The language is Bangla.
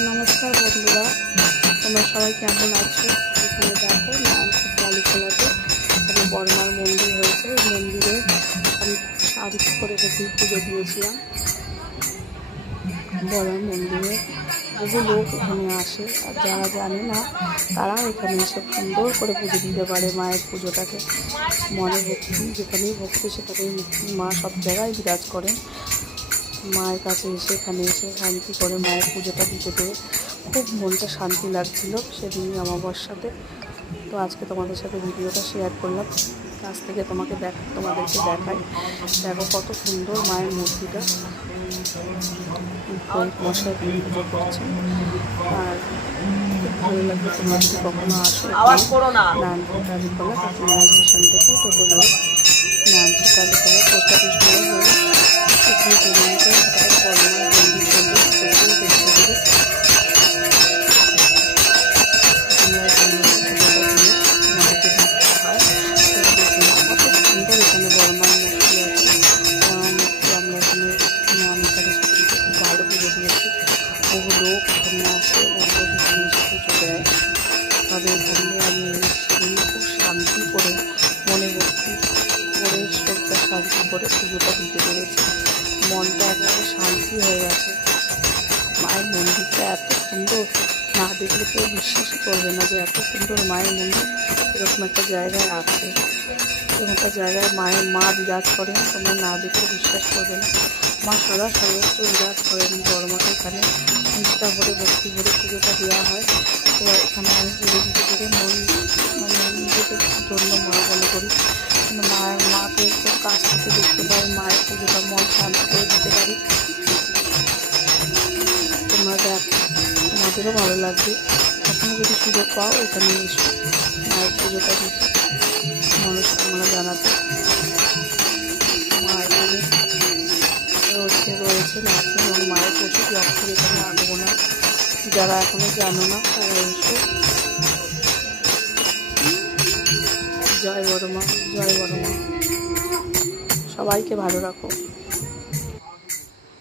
নমস্কার বন্ধুরা, তোমরা সবাই কেমন আছো? এখানে দেখো নারায়ণপুর কালীখোলাতে আমি বড়মার মন্দির হয়েছে। এই মন্দিরে আমি শান্তি করে সেদিন পুজো দিয়েছিলাম। বড়মার মন্দিরে বহু লোক এখানে আসে, আর যারা জানে না তারাও এখানে এসে সুন্দর করে পুজো দিতে পারে মায়ের পুজোটাকে। মনে ভক্তি, যেখানেই ভক্তি সেখানেই মুক্তি। মা সব জায়গায় বিরাজ করেন। মায়ের কাছে এসে এখানে এসে শান্তি করে মায়ের পুজোটা দিতে পেরে খুব মনটা শান্তি লাগছিল সেদিনই অমাবস্যাতে। তো আজকে তোমাদের সাথে ভিডিওটা শেয়ার করলাম। কাছ থেকে তোমাদেরকে দেখাই। দেখো কত সুন্দর মায়ের মূর্তিটা। মশাই পুজো করছেন, আর খুব ভালো লাগবে। তোমরা যদি কখনো আসো নারায়ণপুর কালীখোলা কাকিনাড়া স্টেশন থেকে টোটো ধরে নারায়ণপুর কালীখোলা পোস্ট অফিস হয়ে এখানে চলে যেতে বড়মার মন্দির চলে সেটাও দেখতে দেবে। আমরা এখানে পুজোটা দিয়ে আমাদেরকে দিতে হয়। কত সুন্দর এখানে বড়মার মূর্তি আছে। মূর্তি আমরা এখানে আমি তাদের সাথে খুব ভালো পুজো দিয়েছি। বহু লোক এখানে আসে, বহু লোক এখানে এসে পুজো দেয়। তবে বললে আমি সেদিন খুব শান্তি করে মনে ভক্তি করে শ্রদ্ধা শান্তি করে পুজোটা দিতে পেরেছি। মনটা একেবারে শান্তি হয়ে গেছে। মায়ের মন্দিরটা এত সুন্দর, না দেখলে কেউ বিশ্বাসই করবে না যে এত সুন্দর মায়ের মন্দির এরকম একটা জায়গায় আছে। এরকম একটা জায়গায় মা বিরাজ করেন, তোমরা না দেখলে বিশ্বাস করবে না। মা সদা সর্বত্র বিরাজ করেন। বড়মাকে এখানে নিষ্ঠা ভরে ভক্তি ভরে পুজোটা দেওয়া হয়। তো এখানে আমি পুজো দিতে পেরে নিজেদের জন্য মনে মনে করি। মাকে খুব কাছ থেকে দেখতে পাই, মায়ের পুজোটা মন শান্তি করে দিতে পারি। তোমরা তোমাদেরও ভালো লাগবে। কখনো যদি সুযোগ পাও এখানে এসো মায়ের পুজোটা দিতে, মনস্কামনা জানাতে। মা এখানে রয়েছেন আছেন এবং মায়ের প্রচুর ভক্তের এখানে আগমন। যারা এখনো জানো না তারা এসো। জয় বড়মা, জয় বড়মা। সবাইকে ভালো রাখো।